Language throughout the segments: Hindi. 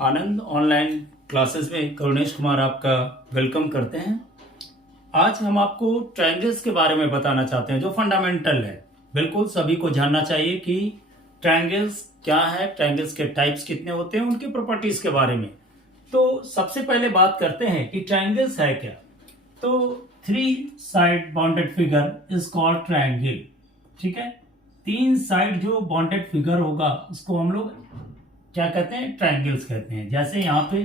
आनंद ऑनलाइन क्लासेस में करुणेश कुमार आपका वेलकम करते हैं। आज हम आपको ट्रायंगल्स के बारे में बताना चाहते हैं जो फंडामेंटल है। बिल्कुल सभी को जानना चाहिए कि ट्रायंगल्स क्या है, ट्रायंगल्स के टाइप्स कितने होते हैं, उनकी प्रॉपर्टीज के बारे में। तो सबसे पहले बात करते हैं कि ट्रायंगल्स है क्या। तो 3 side bonded figure is called triangle. ठीक है, 3 साइड जो बॉन्डेड फिगर होगा उसको हम लोग क्या कहते हैं, ट्रायंगल्स कहते हैं। जैसे यहाँ पे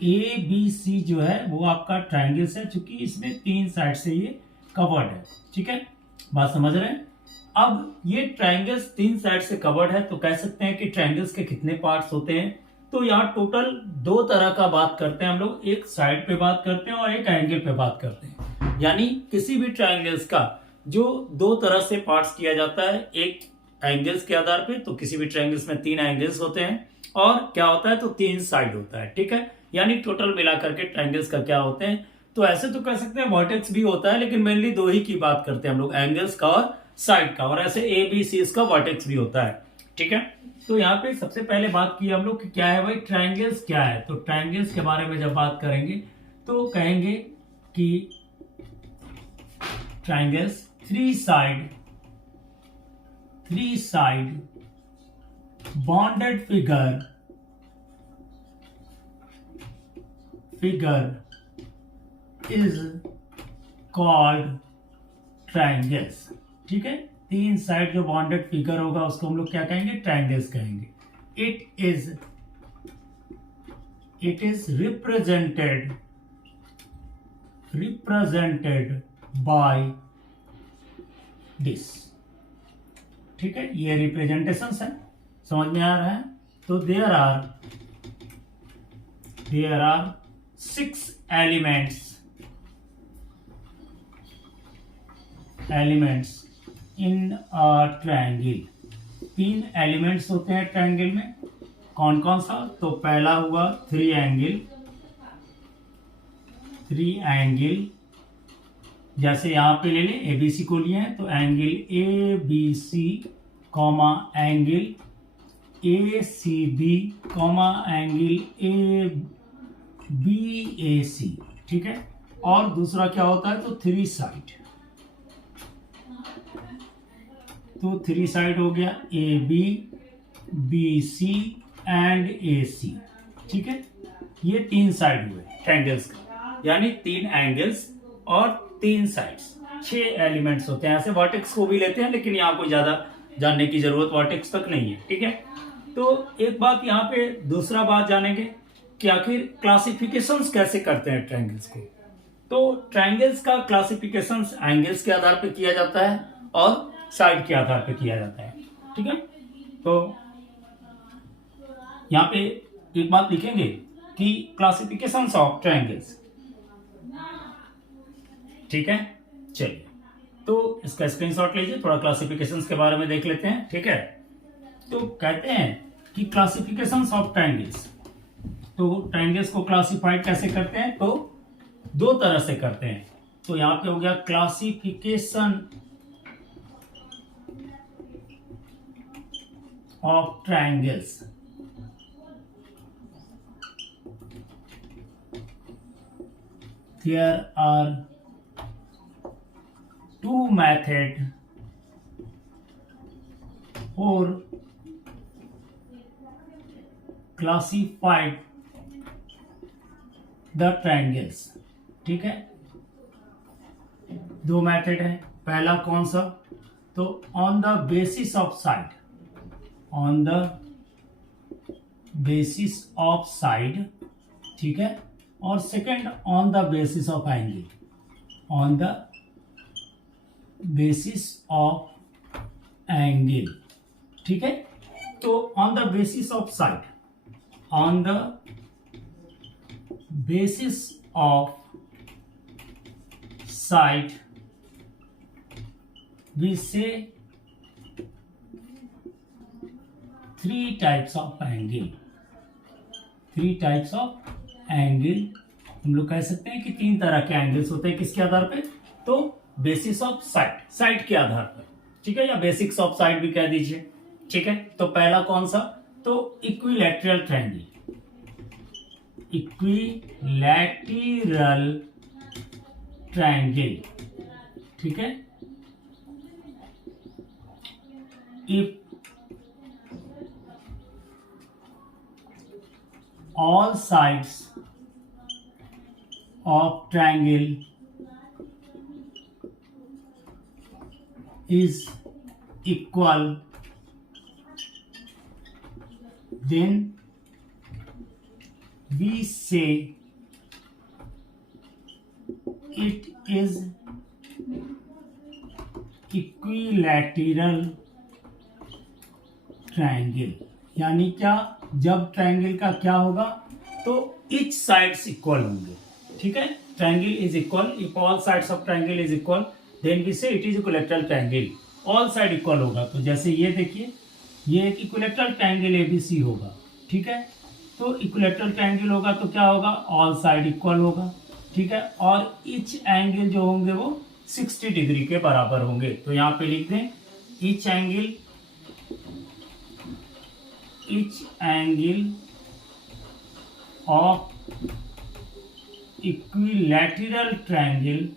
ए बी सी जो है वो आपका ट्रायंगल्स है, क्योंकि इसमें 3 साइड से ये कवर्ड है। ठीक है, बात समझ रहे हैं। अब ये ट्रायंगल्स 3 साइड से कवर्ड है, तो कह सकते हैं कि ट्रायंगल्स के कितने पार्ट्स होते हैं। तो यहाँ टोटल 2 तरह का बात करते हैं हम लोग, एक साइड पे बात करते हैं और एक एंगल पे बात करते हैं। यानी किसी भी ट्रायंगल्स का जो 2 तरह से पार्ट्स किया जाता है, एक एंगल्स के आधार पे, तो किसी भी ट्रायंगल्स में 3 एंगल्स होते हैं और क्या होता है तो 3 साइड होता है। ठीक है, यानी टोटल मिलाकर के ट्रायंगल्स का क्या होते हैं। तो ऐसे तो कह सकते हैं वर्टेक्स भी होता है, लेकिन मेनली 2 ही की बात करते हैं हम लोग, एंगल्स का और साइड का। और ऐसे ए बी सी इसका वर्टेक्स भी होता है। ठीक है, तो यहाँ पे सबसे पहले बात की हम लोग कि क्या है भाई ट्रायंगल्स क्या है। तो ट्रायंगल्स के बारे में जब बात करेंगे तो कहेंगे कि triangles 3 side bonded figure is called triangles. ठीक है, 3 साइड जो बॉन्डेड फिगर होगा उसको हम लोग क्या कहेंगे, ट्रायंगल्स कहेंगे। It is represented by this. ठीक है, ये रिप्रेजेंटेशन है, समझ में आ रहा है। तो there are 6 elements in a triangle. 3 elements होते हैं ट्रायंगल में। कौन कौन सा, तो पहला हुआ 3 एंगल। जैसे यहां पे ले लें एबीसी को लिए हैं, तो angle A B C comma angle A C B comma angle A B A C. ठीक है, और दूसरा क्या होता है तो 3 साइड। तो 3 साइड हो गया A B B C and A C. ठीक है, ये 3 साइड हुए ट्रायंगल्स का, यानी 3 एंगल्स और 3 साइड्स। 6 एलिमेंट्स होते हैं। ऐसे वर्टेक्स को भी लेते हैं, लेकिन यहाँ कोई ज्यादा जानने की जरूरत वर्टेक्स तक नहीं है। ठीक है, तो एक बात यहाँ पे दूसरा बात जानेंगे कि आखिर क्लासिफिकेशंस कैसे करते हैं ट्रायंगल्स को। तो ट्रायंगल्स का क्लासिफिकेशंस एंगल्स के आधार पर किया जाता है और साइड के आधार पर किया जाता है। ठीक है, तो यहाँ पे एक बात लिखेंगे कि क्लासिफिकेशंस ऑफ ट्रायंगल्स। ठीक है, चलिए तो इसका स्क्रीनशॉट लीजिए, थोड़ा क्लासिफिकेशंस के बारे में देख लेते हैं। ठीक है, तो कहते हैं कि क्लासिफिकेशंस ऑफ ट्रायंगल्स। तो ट्रायंगल्स को क्लासिफाइड कैसे करते हैं, तो 2 तरह से करते हैं। तो यहां पे हो गया classification of triangles. There are 2 methods for classified the triangles। ठीक है, 2 मेथड है। पहला कौन सा, तो on the basis of side. ठीक है, और second on the basis of angle. ठीक है, तो on the basis of side we say 3 types of angle। हम लोग कह सकते हैं कि 3 तरह के एंगल्स होते हैं। किसके आधार पे, तो बेसिस ऑफ साइड के आधार पर। ठीक है, या बेसिक्स ऑफ साइड भी कह दीजिए। ठीक है, तो पहला कौन सा, तो इक्विलैटरल ट्रायंगल। इक्विलैटरल ट्रायंगल, ठीक है। If all sides of triangle is equal, then we say it is equilateral triangle। यानी क्या, जब ट्रायंगल का क्या होगा, तो इच साइड्स इक्वल होंगे, ठीक है। Triangle is equal, if all sides of triangle is equal then we say it is equilateral triangle. All side equal होगा, तो जैसे ये देखिए, ये एक इक्विलैटरल ट्रायंगल एबीसी होगा, ठीक है। तो इक्विलैटरल ट्रायंगल होगा तो क्या होगा, ऑल साइड इक्वल होगा, ठीक है। और इच एंगल जो होंगे वो 60 डिग्री के बराबर होंगे। तो यहाँ पे लिख दें etch angle of equilateral triangle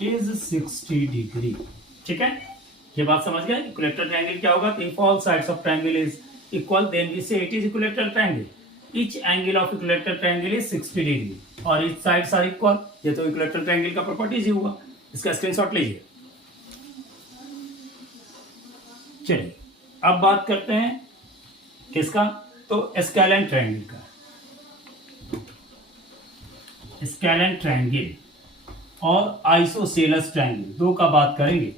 is 60 degree, ठीक है। ये बात समझ गए। इक्विलैटरल ट्रायंगल क्या होगा, if all sides of triangle is equal then we say it is equilateral triangle. Each angle of equilateral triangle is 60 degree और ईच साइड्स आर इक्वल। ये तो इक्विलैटरल ट्रायंगल का प्रॉपर्टीज ही हुआ, इसका स्क्रीनशॉट लीजिए। चलिए अब बात करते हैं किसका, तो स्केलेन ट्रायंगल का। स्केलेन ट्रायंगल और आइसोसेलेस ट्रायंगल, दो का बात करेंगे।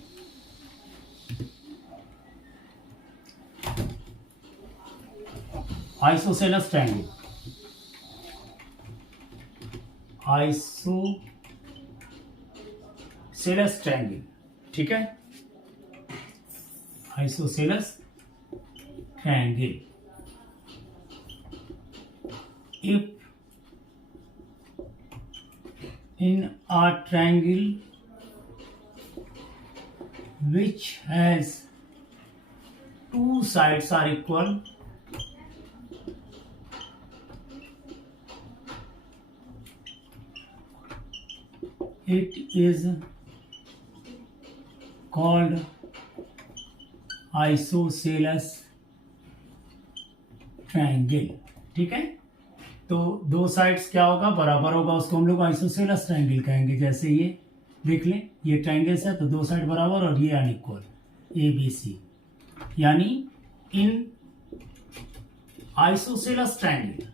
आइसोसेलेस ट्रायंगल, आइसोसेलेस ट्रायंगल, ठीक है। Isosceles triangle, if in a triangle which has two sides are equal, it is called isosceles triangle, ठीक है। तो दो साइड्स क्या होगा, बराबर होगा, उसको हम लोग आइसोसेलेस ट्रायंगल कहेंगे। जैसे ये देख लें, ये ट्रायंगल्स है तो दो साइड बराबर और ये अनइक्वल, ए बी सी। यानी in isosceles triangle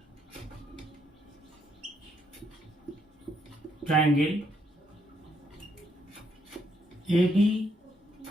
A B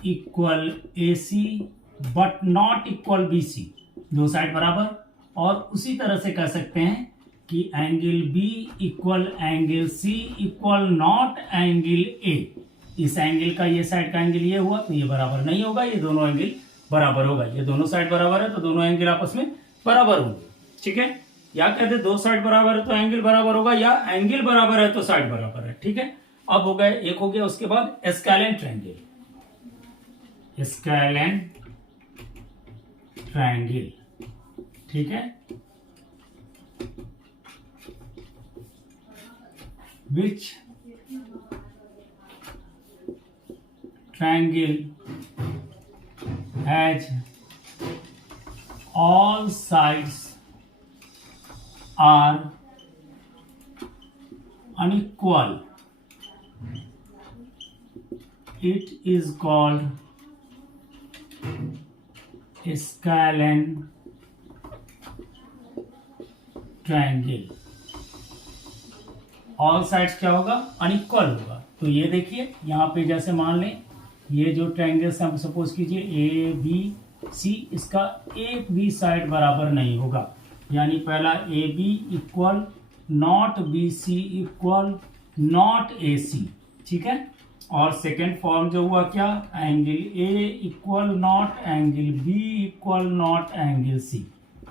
equal A C but not equal B C, दो साइड बराबर। और उसी तरह से कह सकते हैं कि angle B equal angle C equal not angle A. इस एंगल का ये साइड का एंगल ये हुआ तो ये बराबर नहीं होगा, ये दोनों एंगल बराबर होगा। ये दोनों साइड बराबर है तो दोनों एंगल आपस में बराबर होंगे, ठीक है। या कहते दो साइड बराबर है तो एंगल बराबर होगा, या एंगल बराबर है तो साइड बराबर है, ठीक है। अब हो गए, एक हो गया। उसके बाद स्केलेन ट्रायंगल, स्केलेन ट्रायंगल, ठीक है। which triangle has all sides are unequal, it is called scalene triangle. All sides क्या होगा, अनइक्वल होगा। तो ये देखिए यहाँ पे जैसे मान लें ये जो ट्रायंगल्स हम सपोज कीजिए ए बी सी, इसका एक भी साइड बराबर नहीं होगा। यानी पहला A B equal not B C equal not A C, ठीक है। और सेकेंड फॉर्म जो हुआ क्या, angle A equal not angle B equal not angle C,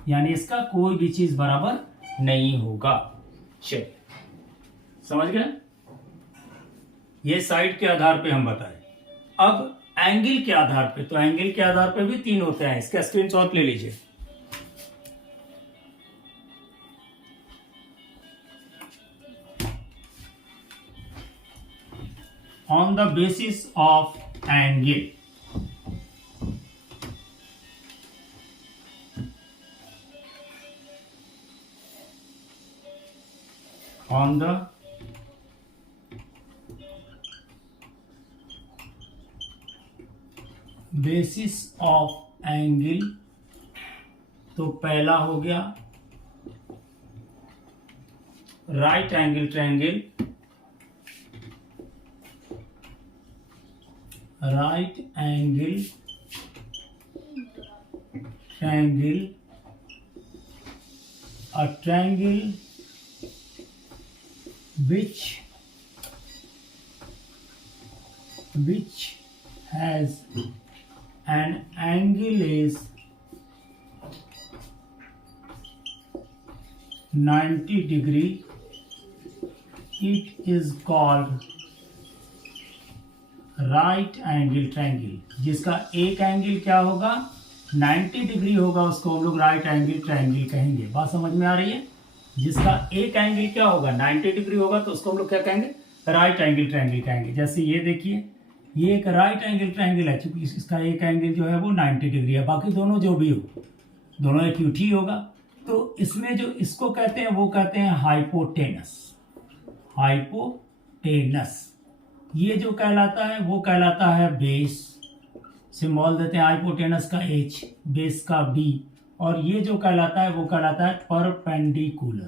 यानी इसका कोई भी चीज बराबर नहीं होगा। चलिए समझ गए, ये साइड के आधार पे हम बताएं। अब एंगल के आधार पे, तो एंगल के आधार पे भी 3 होते हैं। इसका स्क्रीनशॉट ले लीजिए। On the basis of angle, on the basis of angle, तो पहला हो गया right angle triangle, right angle triangle, a triangle which has an angle is 90 degree, it is called right angle triangle. जिसका एक एंगल क्या होगा, 90 डिग्री होगा, उसको हम लोग राइट एंगल ट्रायंगल कहेंगे। बात समझ में आ रही है? जिसका एक एंगल क्या होगा, 90 डिग्री होगा, तो उसको हम लोग क्या कहेंगे, राइट एंगल ट्रायंगल कहेंगे। जैसे ये देखिए, ये एक राइट एंगल ट्रायंगल है, क्योंकि इसका एक एंगल जो है वो 90 डिग्री है, बाकी दोनों जो भी हो, दोनों एक्यूट ही होगा। तो इसमें जो इसको कहते हैं वो कहते हैं हाइपोटेनस। हाइपोटेनस ये जो कहलाता है वो कहलाता है बेस, सिंबल देते हैं हाइपोटेनस का H, बेस का B, और ये जो कहलाता है वो कहलाता है परपेंडिकुलर।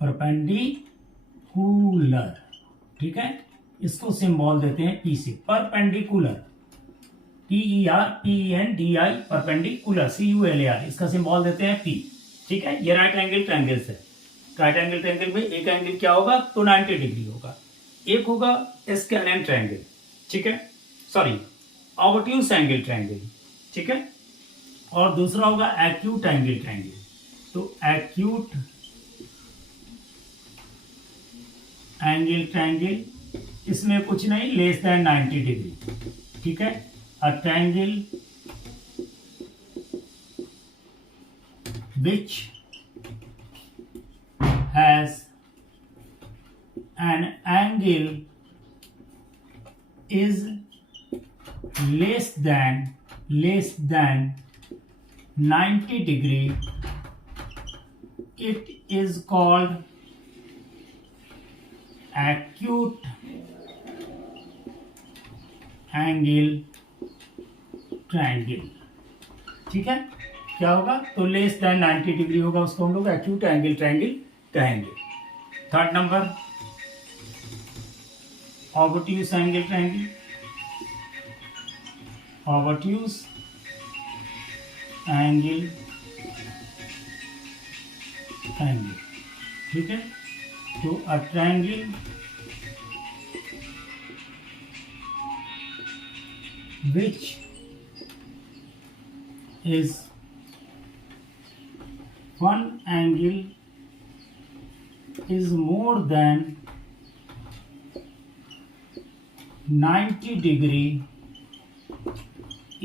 परपेंडिकुलर, ठीक है, इसको सिंबल देते हैं P से, परपेंडिकुलर, PERPENDI, परपेंडिकुलर CULAR, इसका सिंबल देते हैं P, ठीक है। ये राइट एंगल ट्रायंगल है। राइट एंगल ट्रायंगल में एक एंगल क्या होगा, तो 90 डिग्री होगा। एक होगा स्कैलन ट्रायंगल, ठीक है, सॉरी ऑब्ट्यूज एंगल ट्रायंगल, ठीक है, और दूसरा होगा एक्यूट एंगल ट्रायंगल। तो एक्यूट एंगल ट्रायंगल, इसमें कुछ नहीं, लेस देन 90 डिग्री, ठीक है। A triangle which has an angle is less than 90 degree, it is called acute angle triangle, ठीक है। क्या होगा, तो लेस देन 90 डिग्री होगा, उसको हम लोग एक्यूट एंगल ट्रायंगल कहेंगे। Third number obtuse angle triangle, obtuse angle triangle, ठीक है। तो a triangle which is one angle is more than 90 degree,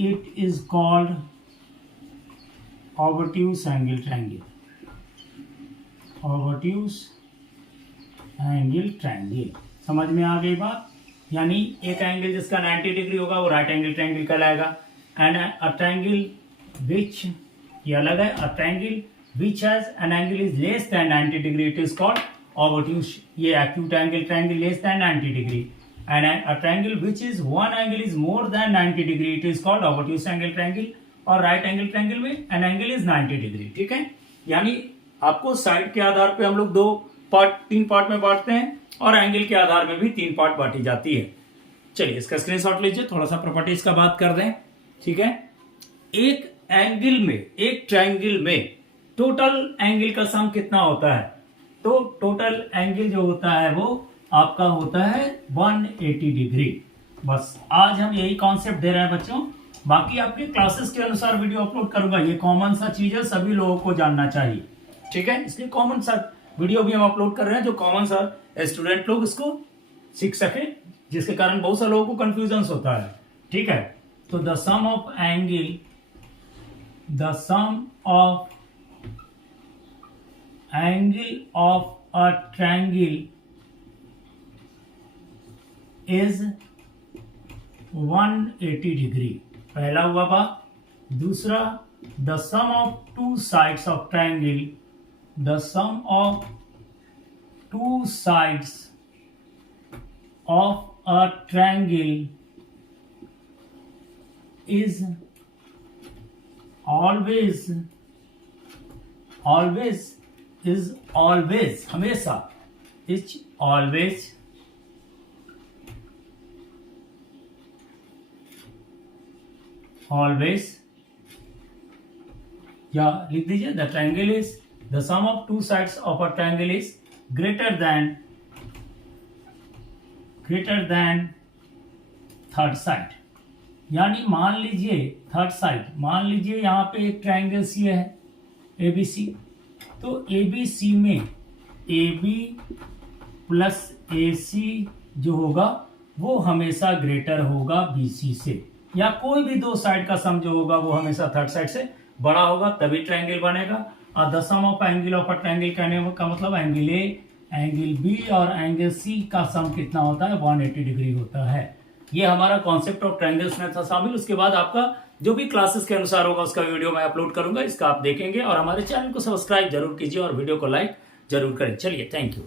it is called obtuse angle triangle, obtuse angle triangle। समझ में आ गई बात? यानी एक एंगल जिसका 90 डिग्री होगा वो राइट एंगल ट्रायंगल कहलाएगा। एंड अ ट्रायंगल विच, ये अलग है, a triangle which has an angle is less than 90 degree, it is called obtuse, ये acute angle triangle less than 90 degree, and a triangle which is one angle is more than 90 degree, it is called obtuse angle triangle, और right angle triangle में an angle is 90 degree, ठीक है। यानी आपको साइड के आधार पे हम लोग तीन पार्ट में बांटते हैं, और एंगल के आधार में भी 3 पार्ट बांटी जाती है। चलिए इसका स्क्रीनशॉट लीजिए, थोड़ा सा प्रॉपर्टीज का बात कर दें, ठीक है। एक एंगल में, एक ट्रायंगल में टोटल एंगल का सम कितना होता है, तो टोटल एंगल जो होता है वो आपका होता है 180 डिग्री। बस आज हम यही कॉन्सेप्ट दे रहे हैं बच्चों, बाकी आपके क्लासेस के अनुसार वीडियो अपलोड करूंगा। ये कॉमन सा चीज है, सभी लोगों को जानना चाहिए, ठीक है। इसलिए कॉमन सा वीडियो भी हम अपलोड कर रहे हैं, जो कॉमन सा स्टूडेंट लोग इसको सीख सके, जिसके कारण बहुत सारे लोगों को कंफ्यूजन होता है, ठीक है। तो the sum of angle, the sum of angle of a triangle is 180 degree. पहला हुआ बात। दूसरा, the sum of two sides of triangle, the sum of two sides of a triangle is always हमेशा is always या लिख दीजिए the triangle is the sum of two sides of a triangle is greater than third side. यानी मान लीजिए थर्ड साइड, मान लीजिए यहाँ पे एक ट्रायंगल सी है एबीसी, तो एबीसी में AB प्लस AC जो होगा वो हमेशा ग्रेटर होगा BC से, या कोई भी दो साइड का सम जो होगा वो हमेशा थर्ड साइड से बड़ा होगा, तभी ट्रायंगल बनेगा। और the sum of angle of a triangle कहने का मतलब एंगल A, एंगल B और एंगल C का सम कितना होता है, 180 डिग्री होता है। ये हमारा कॉन्सेप्ट ऑफ ट्रायंगल्स में था शामिल। उसके बाद आपका जो भी क्लासेस के अनुसार होगा उसका वीडियो मैं अपलोड करूंगा, इसका आप देखेंगे। और हमारे चैनल को सब्सक्राइब जरूर कीजिए और वीडियो को लाइक जरूर करें। चलिए, थैंक यू।